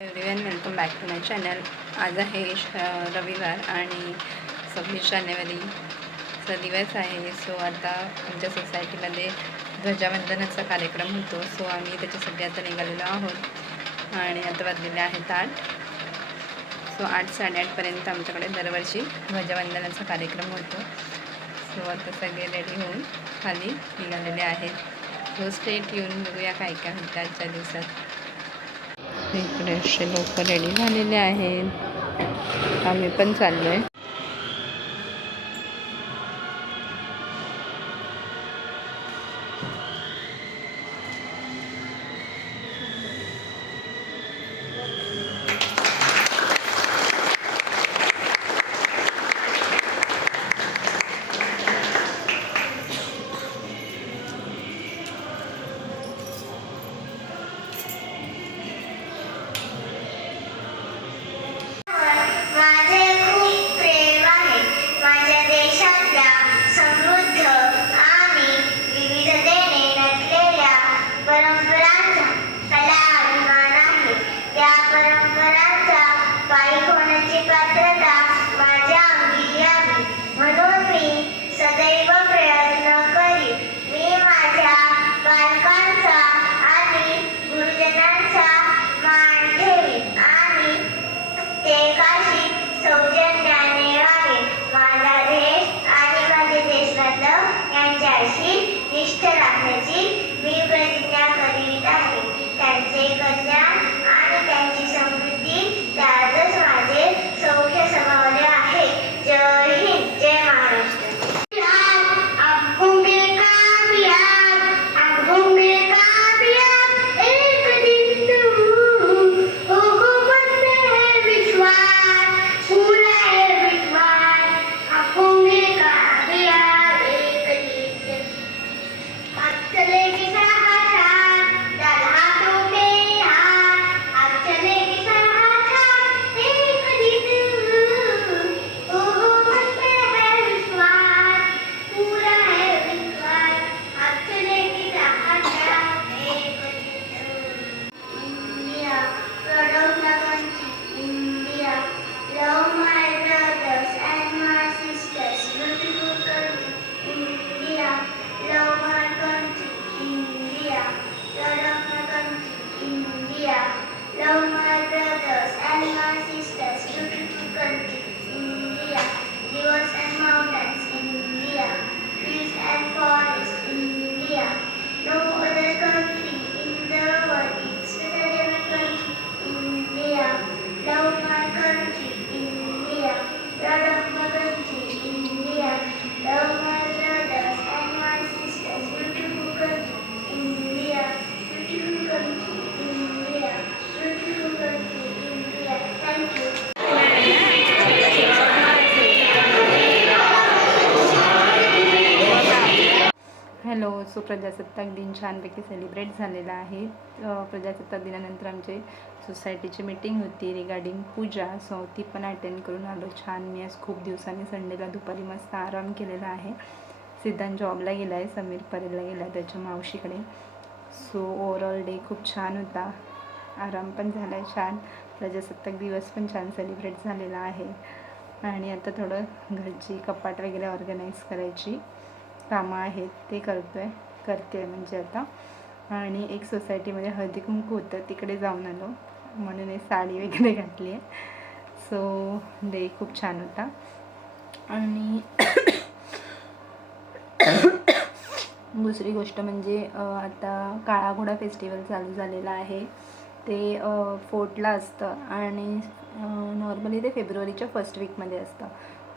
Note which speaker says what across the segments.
Speaker 1: Everyone welcome back to my channel. आज आहे रविवार आणि सव्वीस जानेवारीचा दिवस आहे. सो आता आमच्या सोसायटीमध्ये ध्वजावंदनाचा कार्यक्रम होतो. सो आम्ही त्याच्यासाठी आता निघालेलो आहोत आणि आता वाजलेले आहेत आठ. सो आठ साडेआठपर्यंत आमच्याकडे दरवर्षी ध्वजावंदनाचा कार्यक्रम होतो. सो आता सगळे रेडी होऊन खाली निघालेले आहेत. सो स्टेट येऊन बघूया काय काय होतं आजच्या दिवसात. इकडे असे लोक रेडी झालेले आहेत. आम्ही पण चाललो आहे सो प्रजासत्ताक दिन छानपैकी सेलिब्रेट झालेला आहे. प्रजासत्ताक दिनानंतर आमचे सोसायटीची मीटिंग होती रिगार्डिंग पूजा. सो ती पण अटेंड करून आलो छान. मी आज खूप दिवसांनी संडेला दुपारी मस्त आराम केलेला आहे. सिद्धांत जॉबला गेला आहे समीर परेलला गेला आहे त्याच्या मावशीकडे. सो ओवरऑल डे खूप छान होता. आराम पण झाला आहे छान. प्रजासत्ताक दिवस पण छान सेलिब्रेट झालेला आहे. आणि आता थोडं घरची कपाट वगैरे ऑर्गनाईज करायची. कामं आहेत ते करतो आहे करते आहे म्हणजे आता. आणि एक सोसायटीमध्ये हळदी कुंकू होतं तिकडे जाऊन आलो. म्हणून हे साडी वगैरे घातली आहे. सो डे खूप छान होता. आणि दुसरी गोष्ट म्हणजे आता काळा घोडा फेस्टिवल चालू झालेला आहे. ते फोर्टला असतं आणि नॉर्मली ते फेब्रुवारीच्या फर्स्ट वीकमध्ये असतं.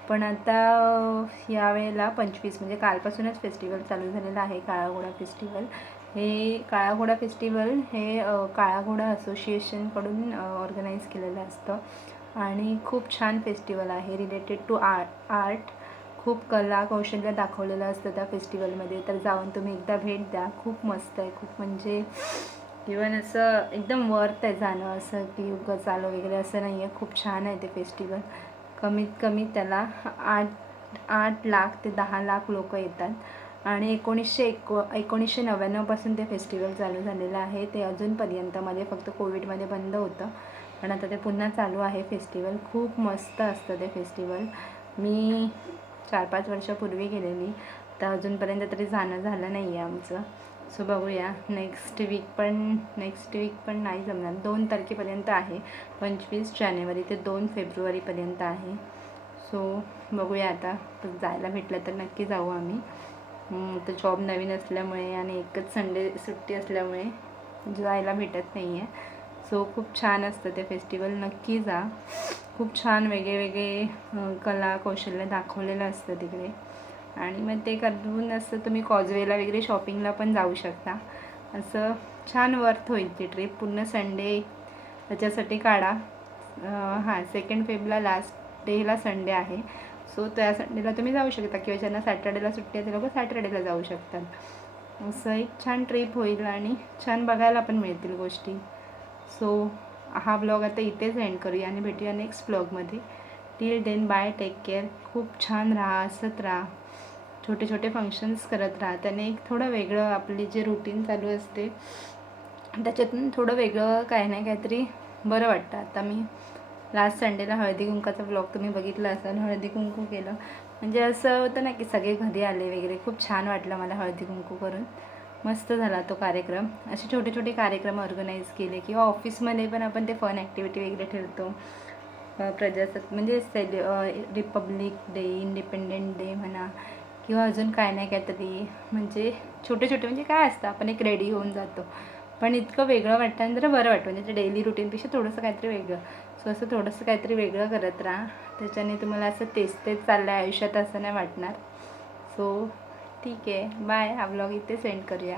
Speaker 1: पण आता यावेळेला पंचवीस म्हणजे कालपासूनच फेस्टिवल चालू झालेलं आहे काळा घोडा फेस्टिवल. हे काळा घोडा फेस्टिवल हे काळाघोडा काळा घोडा असोसिएशनकडून ऑर्गनाईज केलेलं असतं. आणि खूप छान फेस्टिवल आहे रिलेटेड टू आर्ट आर्ट. खूप कला कौशल्य दाखवलेलं असतं त्या फेस्टिवलमध्ये. तर जाऊन तुम्ही एकदा भेट द्या. खूप मस्त आहे. खूप म्हणजे इवन असं एकदम वर्थ आहे जाणं. असं की उगाच चालू वगैरे असं नाही आहे खूप छान आहे ते फेस्टिवल. कमीत कमी त्याला आठ आठ लाख ते दहा लाख लोक येतात.
Speaker 2: आणि एकोणीसशे एको एकोणीसशे नव्याण्णवपासून ते फेस्टिवल चालू झालेलं आहे. ते अजूनपर्यंतमध्ये म्हणजे फक्त कोविडमध्ये बंद होतं. पण आता ते पुन्हा चालू आहे फेस्टिवल. खूप मस्त असतं ते फेस्टिवल. मी चार पाच वर्षापूर्वी गेलेली. तर अजूनपर्यंत तरी जाणं झालं नाही आहे आमचं. सो बघूया नेक्स्ट वीक पण नेक्स्ट वीक पण नाही जमणार. दोन तारखेपर्यंत आहे. पंचवीस जानेवारी ते दोन फेब्रुवारीपर्यंत आहे. सो बघूया आता. जायला भेटलं तर नक्की जाऊ आम्ही. तर जॉब नवीन असल्यामुळे आणि एकच संडे सुट्टी असल्यामुळे जायला भेटत नाही आहे सो खूप छान असतं ते फेस्टिवल नक्की जा. खूप छान वेगळे वेगळे कला कौशल्य दाखवलेलं असतं तिकडे. आणि मग ते करून असं तुम्ही कॉजवेला वगैरे शॉपिंगला पण जाऊ शकता. असं छान वर्थ होईल ती ट्रिप पूर्ण संडे त्याच्यासाठी काढा. हां सेकंड फेबला लास्ट डेला संडे आहे. सो त्या संडेला तुम्ही जाऊ शकता किंवा ज्यांना सॅटर्डेला सुट्टी आहे ते लोक सॅटर्डेला जाऊ शकतात. असं एक छान ट्रिप होईल आणि छान बघायला पण मिळतील गोष्टी. सो हा ब्लॉग आता इथेच एंड करूया आणि भेटूया नेक्स्ट ब्लॉगमध्ये till then bye take care खूप छान राहा हसत राहा. छोटे छोटे फंक्शन्स करत राहा त्याने एक थोडं वेगळं आपली जे रुटीन चालू असते त्याच्यातून थोडं वेगळं काही नाही काहीतरी बरं वाटतं. आता मी लास्ट संडेला हळदी कुंकाचा ब्लॉग तुम्ही बघितला असाल हळदी कुंकू केलं. म्हणजे असं होतं ना की सगळे घरी आले वगैरे खूप छान वाटलं मला हळदी कुंकू करून. मस्त झाला तो कार्यक्रम. असे छोटे छोटे कार्यक्रम ऑर्गनाईज केले किंवा ऑफिसमध्ये पण आपण ते फन ॲक्टिव्हिटी वगैरे ठेवतो. अ, प्रजासत्ताक म्हणजे sale republic day independent day म्हणा किंवा अजून काय नाही काहीतरी. म्हणजे छोटे छोटे म्हणजे काय असतं आपण एक रेडी होऊन जातो. पण इतकं वेगळं वाटतं आणि जरा बरं वाटतं. म्हणजे डेली रुटीनपेक्षा थोडंसं काहीतरी वेगळं. सो असं थोडंसं काहीतरी वेगळं करत राहा. त्याच्याने तुम्हाला असं तेच तेच चाललं आहे आयुष्यात असं नाही वाटणार. सो ठीक आहे. बाय हा ब्लॉग इथे सेंड करूया.